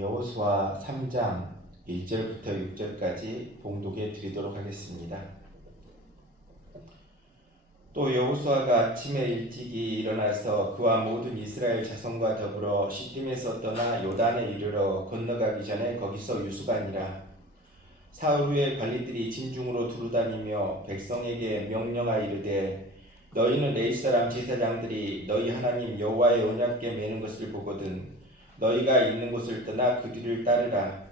여호수아 3장 1절부터 6절까지 봉독해 드리도록 하겠습니다. 또 여호수아가 아침에 일찍이 일어나서 그와 모든 이스라엘 자손과 더불어 시딤에서 떠나 요단에 이르러 건너가기 전에 거기서 유숙하니라. 사흘 후에 관리들이 진중으로 두루다니며 백성에게 명령하여 이르되 너희는 레위 사람 제사장들이 너희 하나님 여호와의 언약궤 매는 것을 보거든 너희가 있는 곳을 떠나 그 뒤를 따르라.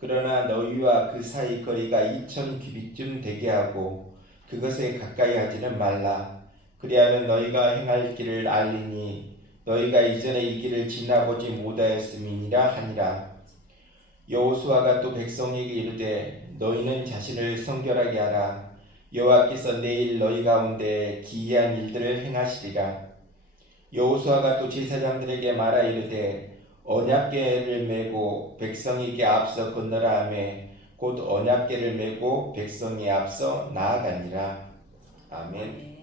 그러나 너희와 그 사이 거리가 2000규빗쯤 되게 하고 그것에 가까이 하지는 말라. 그리하면 너희가 행할 길을 알리니 너희가 이전에 이 길을 지나보지 못하였음이니라 하니라. 여호수아가 또 백성에게 이르되 너희는 자신을 성결하게 하라. 여호와께서 내일 너희 가운데 기이한 일들을 행하시리라. 여호수아가 또 제사장들에게 말하 이르되 언약궤를 메고 백성에게 앞서 건너라 하매 곧 언약궤를 메고 백성에 앞서 나아가니라. 아멘.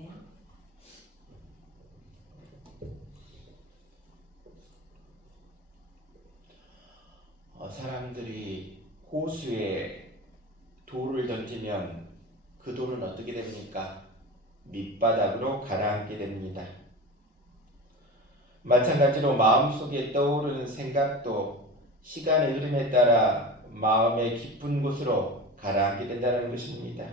사람들이 호수에 돌을 던지면 그 돌은 어떻게 됩니까? 밑바닥으로 가라앉게 됩니다. 마찬가지로 마음속에 떠오르는 생각도 시간의 흐름에 따라 마음의 깊은 곳으로 가라앉게 된다는 것입니다.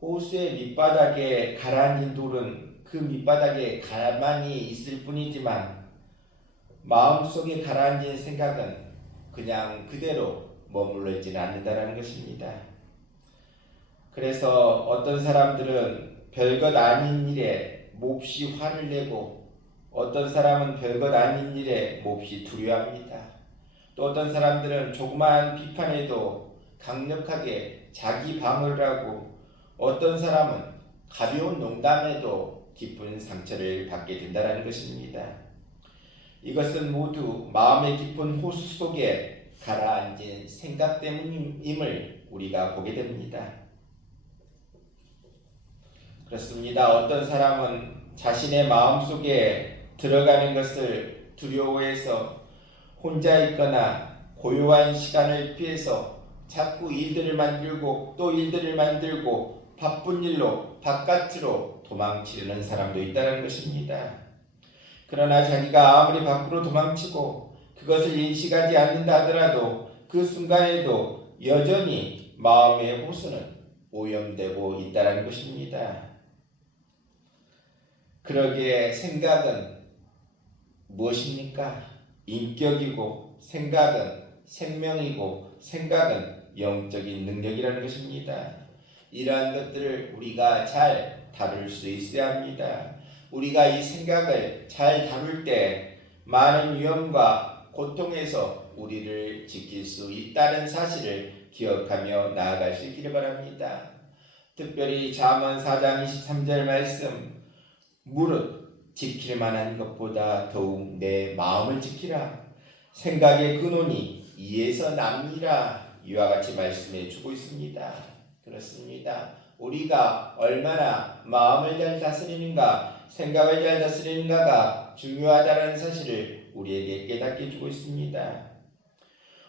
호수의 밑바닥에 가라앉은 돌은 그 밑바닥에 가만히 있을 뿐이지만 마음속에 가라앉은 생각은 그냥 그대로 머물러 있지는 않는다는 것입니다. 그래서 어떤 사람들은 별것 아닌 일에 몹시 화를 내고 어떤 사람은 별것 아닌 일에 몹시 두려워합니다. 또 어떤 사람들은 조그마한 비판에도 강력하게 자기 방어를 하고 어떤 사람은 가벼운 농담에도 깊은 상처를 받게 된다는 것입니다. 이것은 모두 마음의 깊은 호수 속에 가라앉은 생각 때문임을 우리가 보게 됩니다. 그렇습니다. 어떤 사람은 자신의 마음속에 들어가는 것을 두려워해서 혼자 있거나 고요한 시간을 피해서 자꾸 일들을 만들고 또 일들을 만들고 바쁜 일로 바깥으로 도망치려는 사람도 있다는 것입니다. 그러나 자기가 아무리 밖으로 도망치고 그것을 인식하지 않는다 하더라도 그 순간에도 여전히 마음의 호수는 오염되고 있다는 것입니다. 그러기에 생각은 무엇입니까? 인격이고 생각은 생명이고 생각은 영적인 능력이라는 것입니다. 이러한 것들을 우리가 잘 다룰 수 있어야 합니다. 우리가 이 생각을 잘 다룰 때 많은 위험과 고통에서 우리를 지킬 수 있다는 사실을 기억하며 나아갈 수 있기를 바랍니다. 특별히 잠언 4장 23절 말씀 무릇 지킬 만한 것보다 더욱 내 마음을 지키라. 생각의 근원이 이에서 납니라. 이와 같이 말씀해 주고 있습니다. 그렇습니다. 우리가 얼마나 마음을 잘 다스리는가, 생각을 잘 다스리는가가 중요하다는 사실을 우리에게 깨닫게 해주고 있습니다.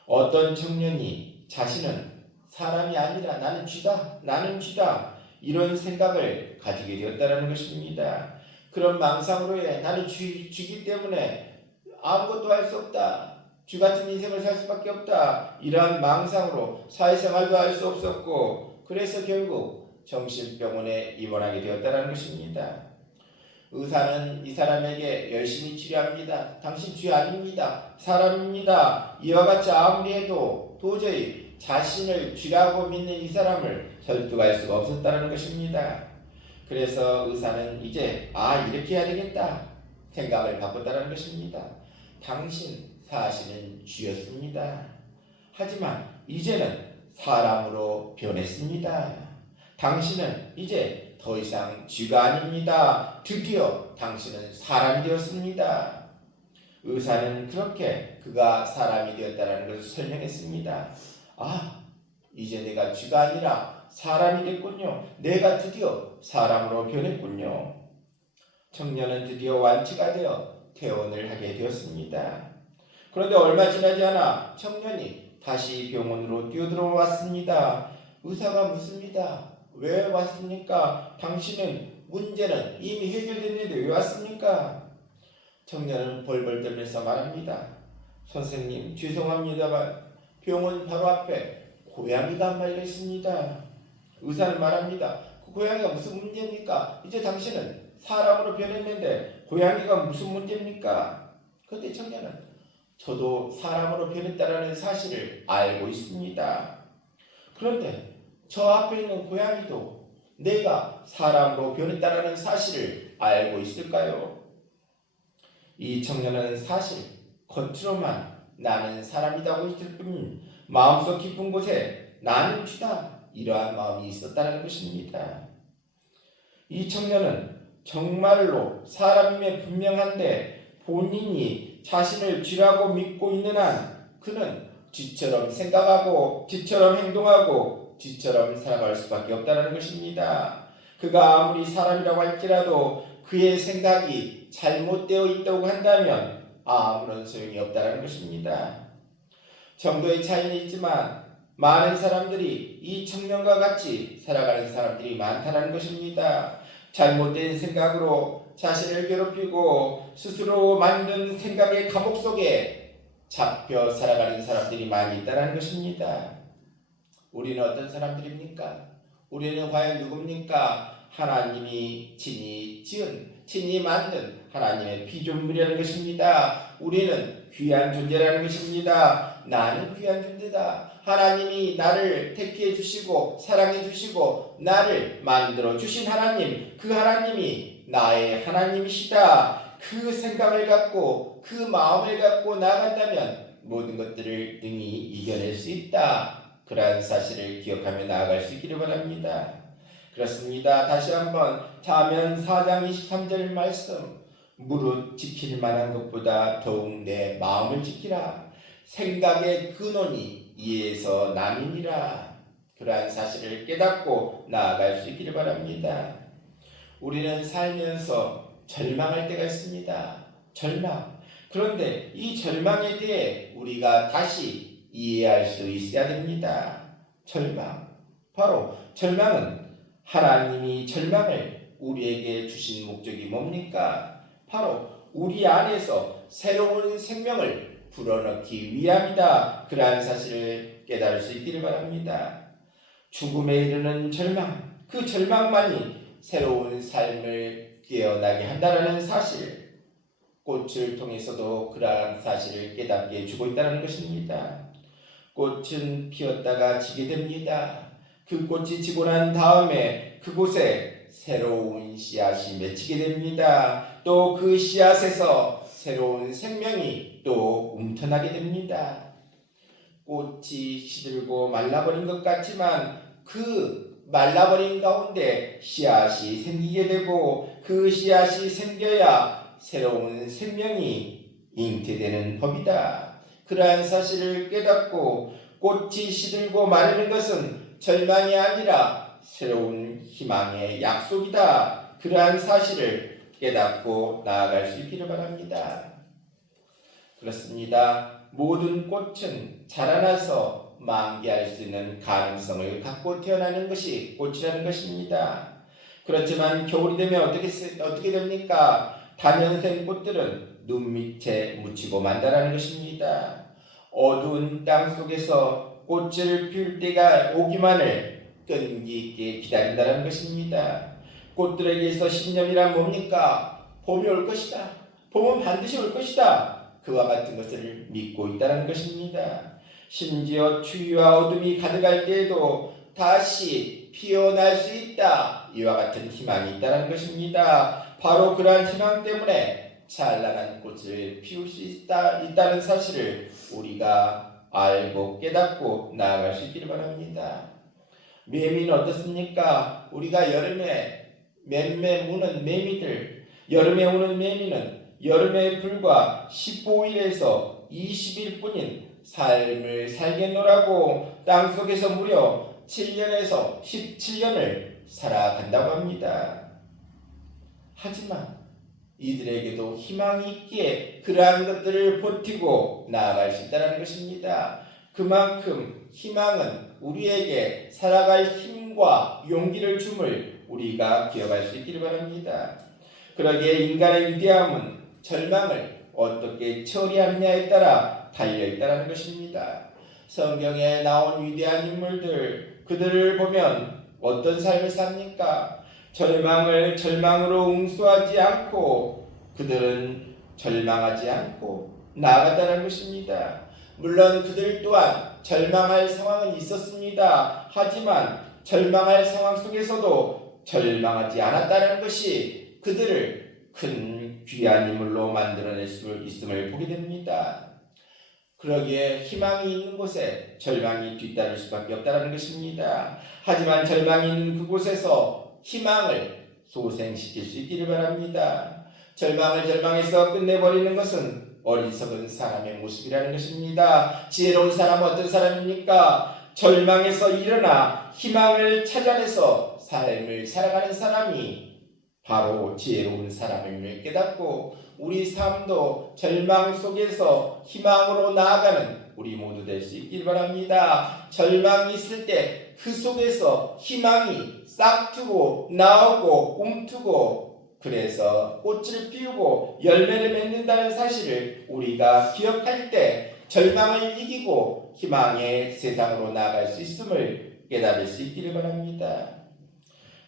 어떤 청년이 자신은 사람이 아니라 나는 쥐다 이런 생각을 가지게 되었다는 것입니다. 그런 망상으로 해 나는 쥐기 때문에 아무것도 할 수 없다. 쥐 같은 인생을 살 수밖에 없다. 이러한 망상으로 사회생활도 할 수 없었고 그래서 결국 정신병원에 입원하게 되었다는 것입니다. 의사는 이 사람에게 열심히 치료합니다. 당신 쥐 아닙니다. 사람입니다. 이와 같이 아무리 해도 도저히 자신을 쥐라고 믿는 이 사람을 설득할 수가 없었다는 것입니다. 그래서 의사는 이제 이렇게 해야 되겠다 생각을 바꿨다는 것입니다. 당신 사실은 쥐였습니다. 하지만 이제는 사람으로 변했습니다. 당신은 이제 더 이상 쥐가 아닙니다. 드디어 당신은 사람이 되었습니다. 의사는 그렇게 그가 사람이 되었다는 것을 설명했습니다. 이제 내가 쥐가 아니라 사람이 됐군요. 내가 드디어 사람으로 변했군요. 청년은 드디어 완치가 되어 퇴원을 하게 되었습니다. 그런데 얼마 지나지 않아 청년이 다시 병원으로 뛰어들어왔습니다. 의사가 묻습니다. 왜 왔습니까? 당신은 문제는 이미 해결됐는데 왜 왔습니까? 청년은 벌벌 떨면서 말합니다. 선생님, 죄송합니다만 병원 바로 앞에 고양이가 한 마리가 있습니다. 의사는 말합니다. 그 고양이가 무슨 문제입니까? 이제 당신은 사람으로 변했는데 고양이가 무슨 문제입니까? 그때 청년은 저도 사람으로 변했다라는 사실을 알고 있습니다. 그런데 저 앞에 있는 고양이도 내가 사람으로 변했다라는 사실을 알고 있을까요? 이 청년은 사실 겉으로만 나는 사람이라고 있을 뿐 마음속 깊은 곳에 나는 쥐다 이러한 마음이 있었다는 것입니다. 이 청년은 정말로 사람임에 분명한데 본인이 자신을 쥐라고 믿고 있는 한 그는 쥐처럼 생각하고 쥐처럼 행동하고 쥐처럼 살아갈 수밖에 없다는 것입니다. 그가 아무리 사람이라고 할지라도 그의 생각이 잘못되어 있다고 한다면 아무런 소용이 없다는 것입니다. 정도의 차이는 있지만 많은 사람들이 이 청년과 같이 살아가는 사람들이 많다는 것입니다. 잘못된 생각으로 자신을 괴롭히고 스스로 만든 생각의 감옥 속에 잡혀 살아가는 사람들이 많이 있다는 것입니다. 우리는 어떤 사람들입니까? 우리는 과연 누굽니까? 하나님이 친히 지은, 친히 만든 하나님의 피조물이라는 것입니다. 우리는 귀한 존재라는 것입니다. 나는 귀한 존재다. 하나님이 나를 택해 주시고 사랑해 주시고 나를 만들어 주신 하나님, 그 하나님이 나의 하나님이시다. 그 생각을 갖고 그 마음을 갖고 나아간다면 모든 것들을 능히 이겨낼 수 있다. 그러한 사실을 기억하며 나아갈 수 있기를 바랍니다. 그렇습니다. 다시 한번 잠언 4장 23절 말씀, 무릇 지킬 만한 것보다 더욱 내 마음을 지키라. 생각의 근원이 이에서 남이니라. 그러한 사실을 깨닫고 나아갈 수 있기를 바랍니다. 우리는 살면서 절망할 때가 있습니다. 절망. 그런데 이 절망에 대해 우리가 다시 이해할 수 있어야 됩니다. 절망. 바로 절망은 하나님이 절망을 우리에게 주신 목적이 뭡니까? 바로 우리 안에서 새로운 생명을 불어넣기 위함이다. 그러한 사실을 깨달을 수 있기를 바랍니다. 죽음에 이르는 절망, 그 절망만이 새로운 삶을 깨어나게 한다는 사실, 꽃을 통해서도 그러한 사실을 깨닫게 해주고 있다는 것입니다. 꽃은 피었다가 지게 됩니다. 그 꽃이 지고 난 다음에 그곳에 새로운 씨앗이 맺히게 됩니다. 또 그 씨앗에서 새로운 생명이 또 움터나게 됩니다. 꽃이 시들고 말라버린 것 같지만 그 말라버린 가운데 씨앗이 생기게 되고 그 씨앗이 생겨야 새로운 생명이 잉태되는 법이다. 그러한 사실을 깨닫고 꽃이 시들고 마르는 것은 절망이 아니라 새로운 희망의 약속이다. 그러한 사실을 깨닫고 나아갈 수 있기를 바랍니다. 그렇습니다. 모든 꽃은 자라나서 만개할 수 있는 가능성을 갖고 태어나는 것이 꽃이라는 것입니다. 그렇지만 겨울이 되면 어떻게 됩니까? 다면생 꽃들은 눈 밑에 묻히고 만다라는 것입니다. 어두운 땅 속에서 꽃을 피울 때가 오기만을 끈기 있게 기다린다는 것입니다. 꽃들에게서 신념이란 뭡니까? 봄이 올 것이다. 봄은 반드시 올 것이다. 그와 같은 것을 믿고 있다는 것입니다. 심지어 추위와 어둠이 가득할 때에도 다시 피어날 수 있다. 이와 같은 희망이 있다는 것입니다. 바로 그러한 희망 때문에 찬란한 꽃을 피울 수 있다는 사실을 우리가 알고 깨닫고 나아갈 수 있기를 바랍니다. 매미는 어떻습니까? 우리가 여름에 맴매 무는 매미들, 여름에 오는 매미는 여름에 불과 15일에서 20일뿐인 삶을 살겠노라고 땅속에서 무려 7년에서 17년을 살아간다고 합니다. 하지만 이들에게도 희망이 있기에 그러한 것들을 버티고 나아갈 수 있다는 것입니다. 그만큼 희망은 우리에게 살아갈 힘과 용기를 줌을 우리가 기억할 수 있기를 바랍니다. 그러기에 인간의 위대함은 절망을 어떻게 처리하느냐에 따라 달려있다는 것입니다. 성경에 나온 위대한 인물들, 그들을 보면 어떤 삶을 삽니까? 절망을 절망으로 응수하지 않고 그들은 절망하지 않고 나아갔다는 것입니다. 물론 그들 또한 절망할 상황은 있었습니다. 하지만 절망할 상황 속에서도 절망하지 않았다는 것이 그들을 큰 귀한 인물로 만들어낼 수 있음을 보게 됩니다. 그러기에 희망이 있는 곳에 절망이 뒤따를 수밖에 없다는 것입니다. 하지만 절망이 있는 그곳에서 희망을 소생시킬 수 있기를 바랍니다. 절망을 절망해서 끝내버리는 것은 어리석은 사람의 모습이라는 것입니다. 지혜로운 사람은 어떤 사람입니까? 절망에서 일어나 희망을 찾아내서 삶을 살아가는 사람이 바로 지혜로운 사람임을 깨닫고 우리 삶도 절망 속에서 희망으로 나아가는 우리 모두 될 수 있길 바랍니다. 절망이 있을 때 그 속에서 희망이 싹트고 나오고 움트고 그래서 꽃을 피우고 열매를 맺는다는 사실을 우리가 기억할 때 절망을 이기고 희망의 세상으로 나아갈 수 있음을 깨달을 수 있기를 바랍니다.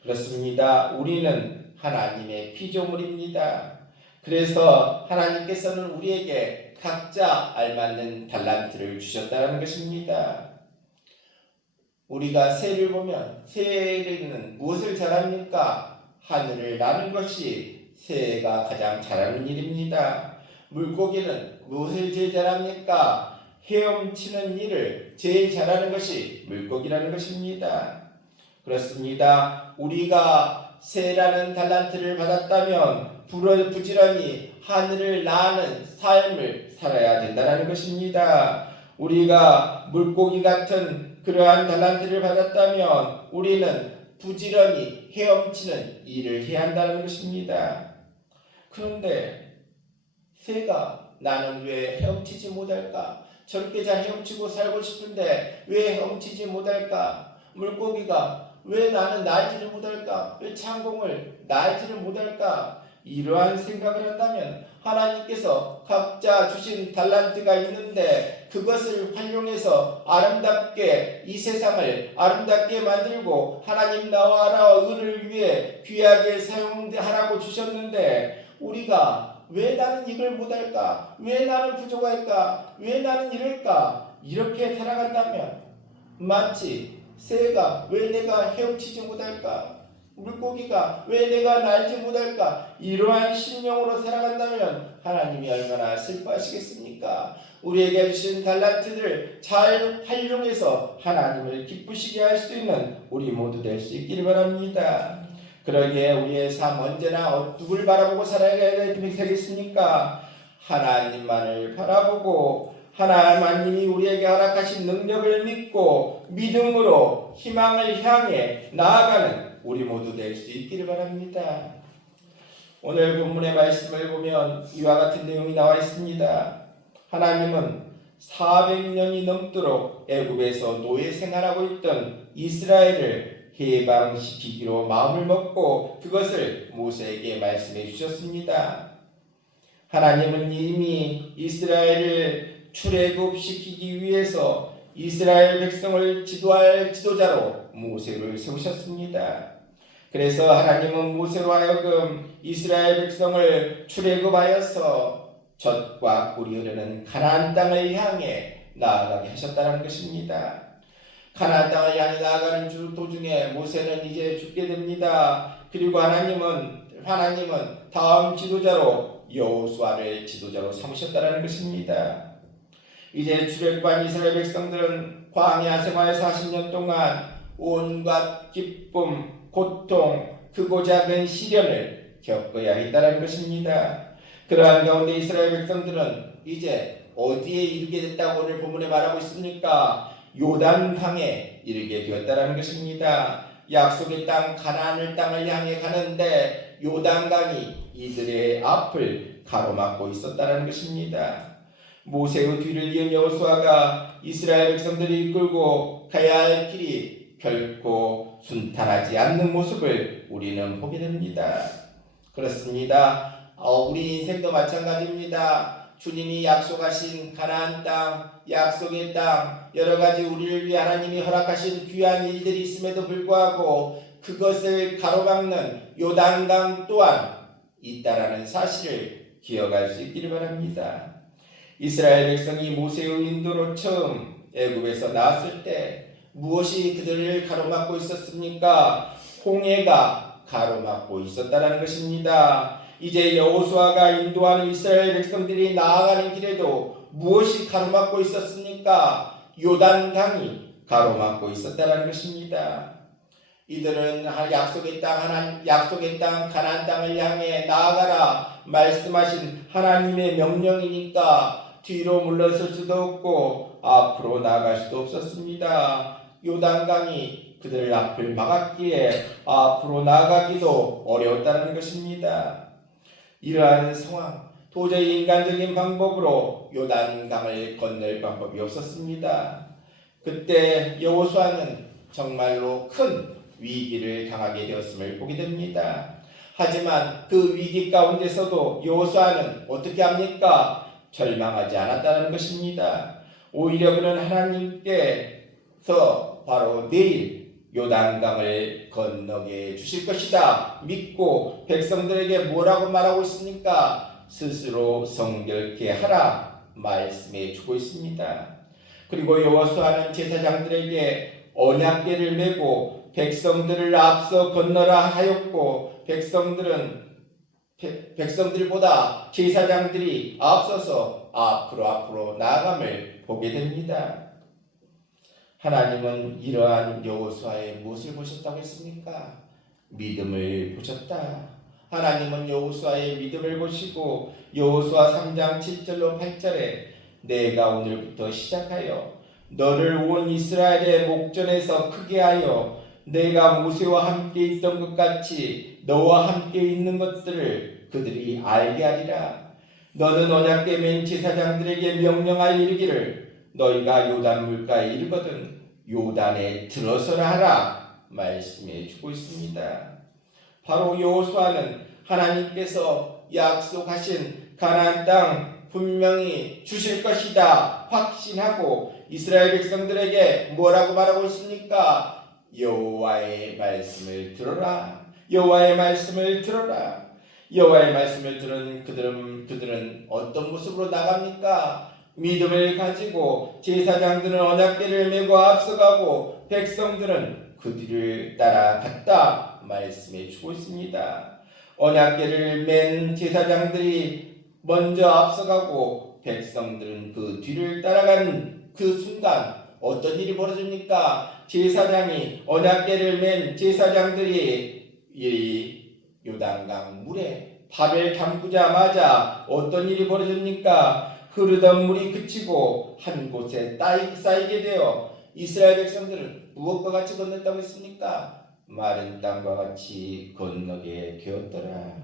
그렇습니다. 우리는 하나님의 피조물입니다. 그래서 하나님께서는 우리에게 각자 알맞는 달란트를 주셨다는 것입니다. 우리가 새를 보면 새는 무엇을 잘합니까? 하늘을 나는 것이 새가 가장 잘하는 일입니다. 물고기는 무엇을 제일 잘합니까? 헤엄치는 일을 제일 잘하는 것이 물고기라는 것입니다. 그렇습니다. 우리가 새라는 달란트를 받았다면 부지런히 하늘을 나는 삶을 살아야 된다는 것입니다. 우리가 물고기 같은 그러한 달란트를 받았다면 우리는 부지런히 헤엄치는 일을 해야 한다는 것입니다. 그런데 새가 나는 왜 헤엄치지 못할까? 저렇게 잘 헤엄치고 살고 싶은데 왜 헤엄치지 못할까? 물고기가 왜 나는 날지를 못할까? 왜 창공을 날지를 못할까? 이러한 생각을 한다면 하나님께서 각자 주신 달란트가 있는데 그것을 활용해서 아름답게 이 세상을 아름답게 만들고 하나님 나라 의를 위해 귀하게 사용하라고 주셨는데 우리가 왜 나는 이걸 못할까? 왜 나는 부족할까? 왜 나는 이럴까? 이렇게 살아간다면 마치 새가 왜 내가 헤엄치지 못할까? 물고기가 왜 내가 날지 못할까? 이러한 심령으로 살아간다면 하나님이 얼마나 슬퍼하시겠습니까? 우리에게 주신 달란트를 잘 활용해서 하나님을 기쁘시게 할 수 있는 우리 모두 될 수 있기를 바랍니다. 그러기에 우리의 삶 언제나 누굴 바라보고 살아야 되겠습니까? 하나님만을 바라보고 하나님이 우리에게 허락하신 능력을 믿고 믿음으로 희망을 향해 나아가는 우리 모두 될 수 있기를 바랍니다. 오늘 본문의 말씀을 보면 이와 같은 내용이 나와 있습니다. 하나님은 400년이 넘도록 애굽에서 노예 생활하고 있던 이스라엘을 해방시키기로 마음을 먹고 그것을 모세에게 말씀해 주셨습니다. 하나님은 이미 이스라엘을 출애굽시키기 위해서 이스라엘 백성을 지도할 지도자로 모세를 세우셨습니다. 그래서 하나님은 모세로 하여금 이스라엘 백성을 출애굽하여서 젖과 꿀이 흐르는 가나안 땅을 향해 나아가게 하셨다는 것입니다. 가나안 땅을 향해 나아가는 도중에 모세는 이제 죽게 됩니다. 그리고 하나님은 다음 지도자로 여호수아를 지도자로 삼으셨다는 것입니다. 이제 출애굽한 이스라엘 백성들은 광야 생활 40년 동안 온갖 기쁨, 고통, 크고 작은 시련을 겪어야 했다는 것입니다. 그러한 가운데 이스라엘 백성들은 이제 어디에 이르게 됐다고 오늘 본문에 말하고 있습니까? 요단강에 이르게 되었다는 것입니다. 약속의 땅 가나안 땅을 향해 가는데 요단강이 이들의 앞을 가로막고 있었다는 것입니다. 모세의 뒤를 이은 여호수아가 이스라엘 백성들이 이끌고 가야 할 길이 결코 순탄하지 않는 모습을 우리는 보게 됩니다. 그렇습니다. 우리 인생도 마찬가지입니다. 주님이 약속하신 가나안 땅, 약속의 땅, 여러 가지 우리를 위해 하나님이 허락하신 귀한 일들이 있음에도 불구하고 그것을 가로막는 요단강 또한 있다라는 사실을 기억할 수 있기를 바랍니다. 이스라엘 백성이 모세의 인도로 처음 애굽에서 나왔을 때 무엇이 그들을 가로막고 있었습니까? 홍해가 가로막고 있었다는 것입니다. 이제 여호수아가 인도하는 이스라엘 백성들이 나아가는 길에도 무엇이 가로막고 있었습니까? 요단강이 가로막고 있었다는 것입니다. 이들은 약속의 땅 가나안 땅을 향해 나아가라 말씀하신 하나님의 명령이니까 뒤로 물러설 수도 없고 앞으로 나아갈 수도 없었습니다. 요단강이 그들 앞을 막았기에 앞으로 나아가기도 어려웠다는 것입니다. 이러한 상황, 도저히 인간적인 방법으로 요단강을 건널 방법이 없었습니다. 그때 여호수아는 정말로 큰 위기를 당하게 되었음을 보게 됩니다. 하지만 그 위기 가운데서도 여호수아는 어떻게 합니까? 절망하지 않았다는 것입니다. 오히려 그는 하나님께서 바로 내일 요단강을 건너게 주실 것이다 믿고 백성들에게 뭐라고 말하고 있습니까? 스스로 성결케 하라 말씀해 주고 있습니다. 그리고 여호수아는 제사장들에게 언약궤를 메고 백성들을 앞서 건너라 하였고 백성들보다 제사장들이 앞서서 앞으로 나아감을 보게 됩니다. 하나님은 이러한 여호수아의 무엇을 보셨다고 했습니까? 믿음을 보셨다. 하나님은 여호수아의 믿음을 보시고 여호수아 3장 7절로 8절에 내가 오늘부터 시작하여 너를 온 이스라엘의 목전에서 크게 하여 내가 모세와 함께 있던 것 같이 너와 함께 있는 것들을 그들이 알게 하리라. 너는 언약궤 맨 제사장들에게 명령하여 이르기를 너희가 요단 물가에 이르거든 요단에 들어서라 하라 말씀해 주고 있습니다. 바로 여호수아는 하나님께서 약속하신 가나안 땅 분명히 주실 것이다 확신하고 이스라엘 백성들에게 뭐라고 말하고 있습니까? 여호와의 말씀을 들어라. 여호와의 말씀을 들어라. 여호와의 말씀을 들은 그들은 어떤 모습으로 나갑니까? 믿음을 가지고 제사장들은 언약궤를 메고 앞서가고 백성들은 그 뒤를 따라갔다 말씀해 주고 있습니다. 언약궤를 맨 제사장들이 먼저 앞서가고 백성들은 그 뒤를 따라가는 그 순간 어떤 일이 벌어집니까? 제사장이 언약궤를 맨 제사장들이 이 요단강 물에 발을 담그자마자 어떤 일이 벌어집니까? 흐르던 물이 그치고 한 곳에 쌓이게 되어 이스라엘 백성들은 무엇과 같이 건넜다고 했습니까? 마른 땅과 같이 건너게 되었더라.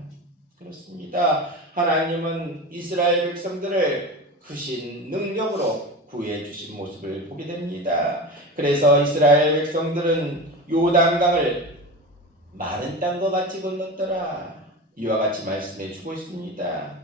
그렇습니다. 하나님은 이스라엘 백성들을 크신 능력으로 구해 주신 모습을 보게 됩니다. 그래서 이스라엘 백성들은 요단강을 마른 땅과 같이 건넜더라. 이와 같이 말씀해 주고 있습니다.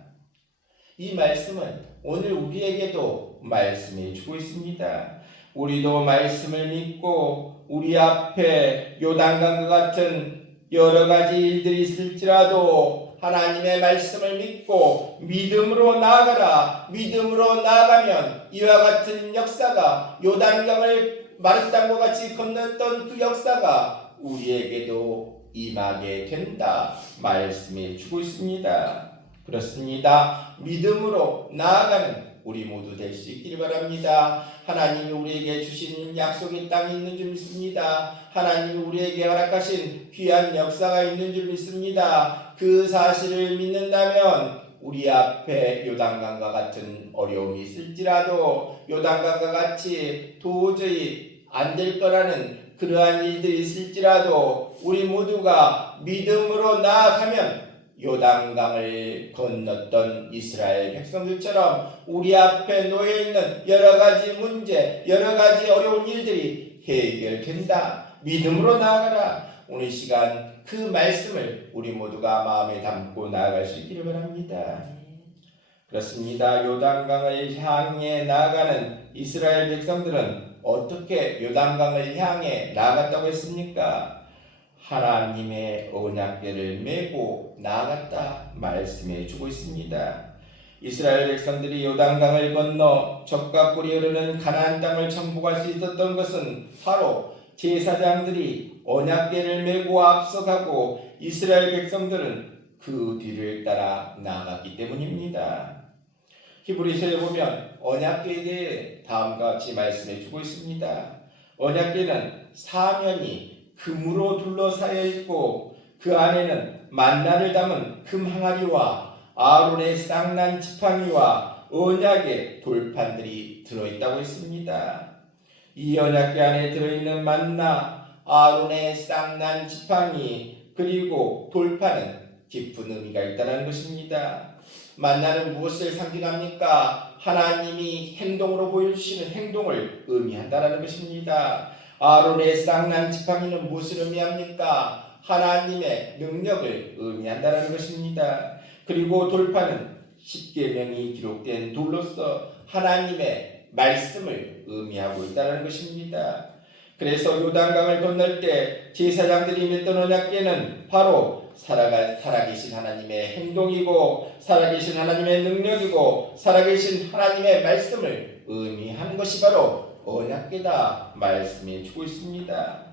이 말씀은 오늘 우리에게도 말씀해 주고 있습니다. 우리도 말씀을 믿고 우리 앞에 요단강과 같은 여러 가지 일들이 있을지라도 하나님의 말씀을 믿고 믿음으로 나아가라. 믿음으로 나아가면 이와 같은 역사가 요단강을 마른 땅과 같이 건넜던 그 역사가 우리에게도 임하게 된다 말씀해 주고 있습니다. 그렇습니다. 믿음으로 나아가는 우리 모두 될 수 있기를 바랍니다. 하나님이 우리에게 주신 약속의 땅이 있는 줄 믿습니다. 하나님이 우리에게 허락하신 귀한 역사가 있는 줄 믿습니다. 그 사실을 믿는다면 우리 앞에 요단강과 같은 어려움이 있을지라도 요단강과 같이 도저히 안 될 거라는 그러한 일들이 있을지라도 우리 모두가 믿음으로 나아가면 요단강을 건넜던 이스라엘 백성들처럼 우리 앞에 놓여 있는 여러 가지 문제, 여러 가지 어려운 일들이 해결된다. 믿음으로 나아가라. 오늘 시간 그 말씀을 우리 모두가 마음에 담고 나아갈 수 있기를 바랍니다. 그렇습니다. 요단강을 향해 나아가는 이스라엘 백성들은 어떻게 요단강을 향해 나아갔다고 했습니까? 하나님의 언약궤를 메고 나아갔다 말씀해 주고 있습니다. 이스라엘 백성들이 요단강을 건너 적과 꿀이 흐르는 가나안 땅을 정복할 수 있었던 것은 바로 제사장들이 언약궤를 메고 앞서가고 이스라엘 백성들은 그 뒤를 따라 나아갔기 때문입니다. 히브리서에 보면 언약궤에 대해 다음과 같이 말씀해 주고 있습니다. 언약궤는 사면이 금으로 둘러싸여 있고 그 안에는 만나를 담은 금 항아리와 아론의 쌍난 지팡이와 언약의 돌판들이 들어있다고 했습니다. 이 언약궤 안에 들어있는 만나, 아론의 쌍난 지팡이 그리고 돌판은 깊은 의미가 있다는 것입니다. 만나는 무엇을 상징합니까? 하나님이 행동으로 보여주시는 행동을 의미한다는 것입니다. 아론의 쌍난 지팡이는 무엇을 의미합니까? 하나님의 능력을 의미한다는 것입니다. 그리고 돌판은 십계명이 기록된 돌로서 하나님의 말씀을 의미하고 있다는 것입니다. 그래서 요단강을 건널 때 제사장들이 맺던 언약궤는 바로 살아계신 하나님의 행동이고 살아계신 하나님의 능력이고 살아계신 하나님의 말씀을 의미하는 것이 바로 언약궤다 말씀해 주고 있습니다.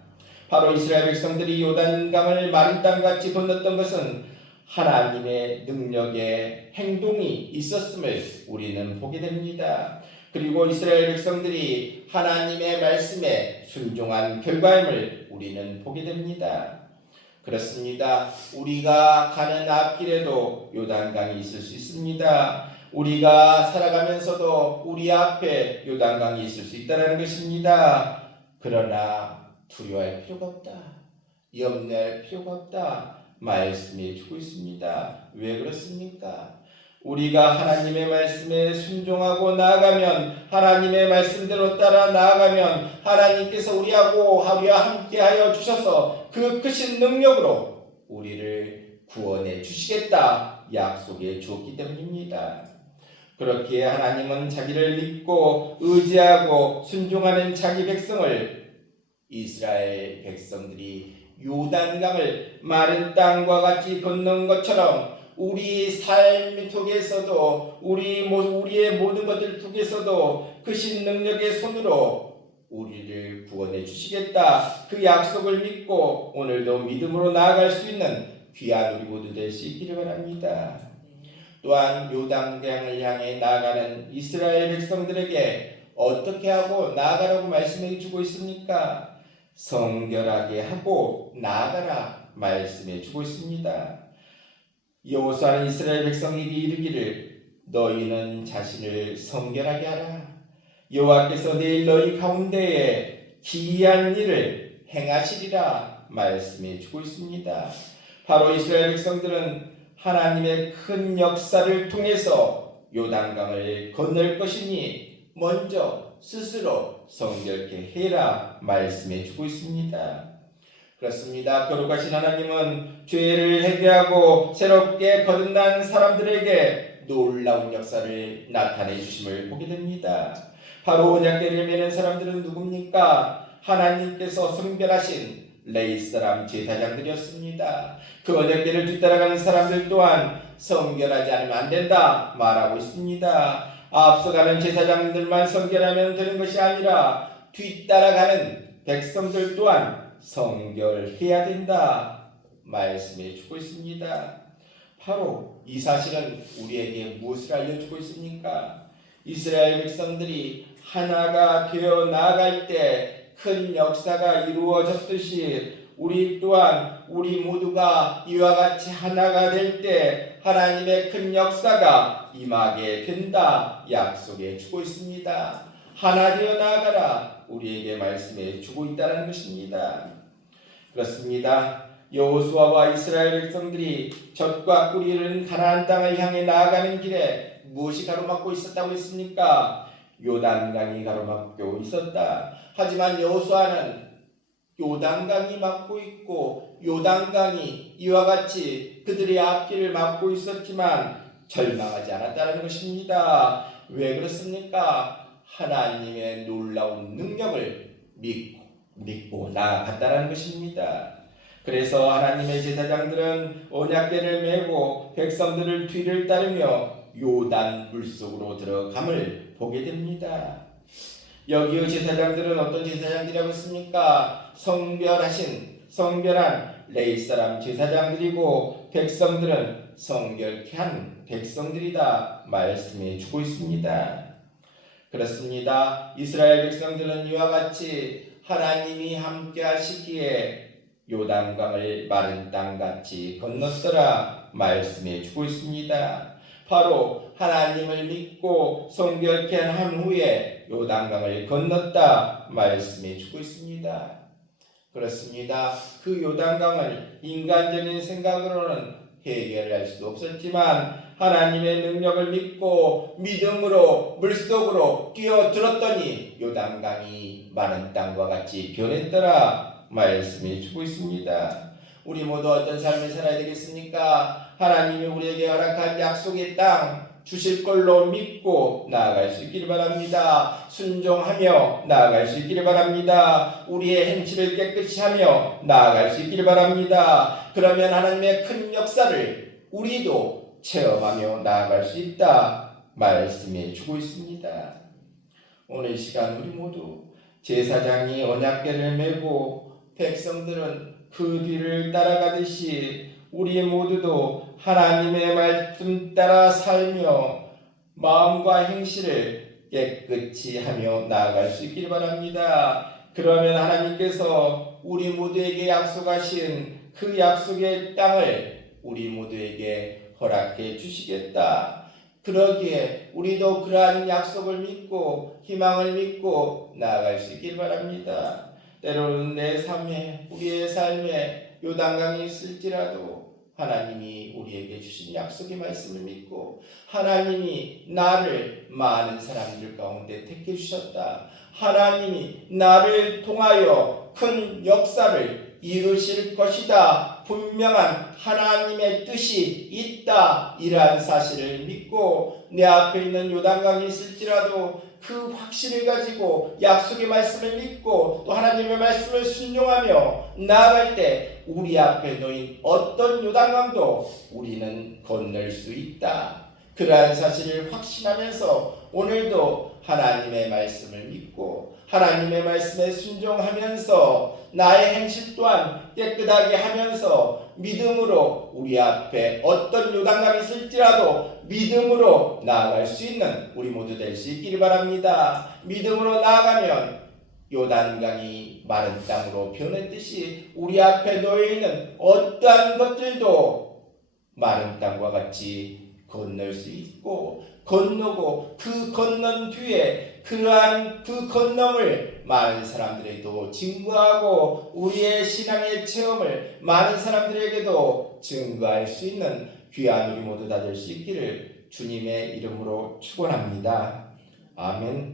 바로 이스라엘 백성들이 요단강을 마른 땅같이 건넜던 것은 하나님의 능력의 행동이 있었음을 우리는 보게 됩니다. 그리고 이스라엘 백성들이 하나님의 말씀에 순종한 결과임을 우리는 보게 됩니다. 그렇습니다. 우리가 가는 앞길에도 요단강이 있을 수 있습니다. 우리가 살아가면서도 우리 앞에 요단강이 있을 수 있다는 것입니다. 그러나 두려워할 필요가 없다. 염려할 필요가 없다. 말씀해 주고 있습니다. 왜 그렇습니까? 우리가 하나님의 말씀에 순종하고 나아가면 하나님의 말씀대로 따라 나아가면 하나님께서 우리와 함께하여 주셔서 그 크신 능력으로 우리를 구원해 주시겠다 약속해 주었기 때문입니다. 그렇게 하나님은 자기를 믿고 의지하고 순종하는 자기 백성을 이스라엘 백성들이 요단강을 마른 땅과 같이 건넌 것처럼 우리 삶 속에서도 우리의 모든 것들 속에서도 크신 능력의 손으로 우리를 구원해 주시겠다. 그 약속을 믿고 오늘도 믿음으로 나아갈 수 있는 귀한 우리 모두 될 수 있기를 바랍니다. 또한 요단강을 향해 나아가는 이스라엘 백성들에게 어떻게 하고 나아가라고 말씀해 주고 있습니까? 성결하게 하고 나아가라 말씀해 주고 있습니다. 여호수아는 이스라엘 백성에게 이르기를 너희는 자신을 성결하게 하라. 여호와께서 내일 너희 가운데에 기이한 일을 행하시리라 말씀해 주고 있습니다. 바로 이스라엘 백성들은 하나님의 큰 역사를 통해서 요단강을 건널 것이니 먼저 스스로 성결케 해라 말씀해 주고 있습니다. 그렇습니다. 거룩하신 하나님은 죄를 회개하고 새롭게 거듭난 사람들에게 놀라운 역사를 나타내 주심을 보게 됩니다. 바로 언약궤를 메는 사람들은 누굽니까? 하나님께서 성별하신 레위 사람 제사장들이었습니다. 그 언약궤를 뒤따라가는 사람들 또한 성결하지 않으면 안 된다 말하고 있습니다. 앞서가는 제사장들만 성결하면 되는 것이 아니라 뒤따라가는 백성들 또한 성결해야 된다 말씀해 주고 있습니다. 바로 이 사실은 우리에게 무엇을 알려주고 있습니까? 이스라엘 백성들이 하나가 되어 나아갈 때 큰 역사가 이루어졌듯이 우리 또한 우리 모두가 이와 같이 하나가 될 때 하나님의 큰 역사가 임하게 된다 약속해 주고 있습니다. 하나 되어 나아가라 우리에게 말씀해 주고 있다는 것입니다. 그렇습니다. 여호수아와 이스라엘 백성들이 젖과 꿀이 흐르는 가나안 땅을 향해 나아가는 길에 무엇이 가로막고 있었다고 했습니까? 요단강이 가로막고 있었다. 하지만 여호수아는 요단강이 막고 있고 요단강이 이와 같이 그들의 앞길을 막고 있었지만 절망하지 않았다는 것입니다. 왜 그렇습니까? 하나님의 놀라운 능력을 믿고 나아갔다는 것입니다. 그래서 하나님의 제사장들은 언약궤를 메고 백성들을 뒤를 따르며 요단 물속으로 들어감을 보게 됩니다. 여기의 제사장들은 어떤 제사장들이라고 했습니까? 성별한 레위 사람 제사장들이고 백성들은 성결케 한 백성들이다 말씀해 주고 있습니다. 그렇습니다. 이스라엘 백성들은 이와 같이 하나님이 함께 하시기에 요단강을 마른 땅같이 건넜더라 말씀해 주고 있습니다. 바로 하나님을 믿고 성결케 한 후에 요단강을 건넜다 말씀해 주고 있습니다. 그렇습니다. 그 요단강을 인간적인 생각으로는 해결할 수도 없었지만 하나님의 능력을 믿고 믿음으로 물속으로 뛰어들었더니 요단강이 마른 땅과 같이 변했더라 말씀해 주고 있습니다. 우리 모두 어떤 삶을 살아야 되겠습니까? 하나님이 우리에게 허락한 약속의 땅 주실 걸로 믿고 나아갈 수 있기를 바랍니다. 순종하며 나아갈 수 있기를 바랍니다. 우리의 행실을 깨끗이 하며 나아갈 수 있기를 바랍니다. 그러면 하나님의 큰 역사를 우리도 체험하며 나아갈 수 있다 말씀해 주고 있습니다. 오늘 시간 우리 모두 제사장이 언약궤를 메고 백성들은 그 뒤를 따라가듯이 우리 모두도 하나님의 말씀 따라 살며 마음과 행실을 깨끗이 하며 나아갈 수 있길 바랍니다. 그러면 하나님께서 우리 모두에게 약속하신 그 약속의 땅을 우리 모두에게 허락해 주시겠다. 그러기에 우리도 그러한 약속을 믿고 희망을 믿고 나아갈 수 있길 바랍니다. 때로는 내 삶에 우리의 삶에 요단강이 있을지라도 하나님이 우리에게 주신 약속의 말씀을 믿고 하나님이 나를 많은 사람들 가운데 택해 주셨다. 하나님이 나를 통하여 큰 역사를 이루실 것이다. 분명한 하나님의 뜻이 있다. 이러한 사실을 믿고 내 앞에 있는 요단강이 있을지라도 그 확신을 가지고 약속의 말씀을 믿고 또 하나님의 말씀을 순종하며 나아갈 때 우리 앞에 놓인 어떤 요단강도 우리는 건널 수 있다. 그러한 사실을 확신하면서 오늘도 하나님의 말씀을 믿고 하나님의 말씀에 순종하면서 나의 행실 또한 깨끗하게 하면서 믿음으로 우리 앞에 어떤 요단강이 있을지라도 믿음으로 나아갈 수 있는 우리 모두 될 수 있기를 바랍니다. 믿음으로 나아가면 요단강이 마른 땅으로 변했듯이 우리 앞에 놓여있는 어떠한 것들도 마른 땅과 같이 건널 수 있고 건너고 그 건넌 뒤에 그러한 그 건너을 많은 사람들에게도 증거하고 우리의 신앙의 체험을 많은 사람들에게도 증거할 수 있는 귀한 우리 모두 다 될 수 있기를 주님의 이름으로 축원합니다. 아멘.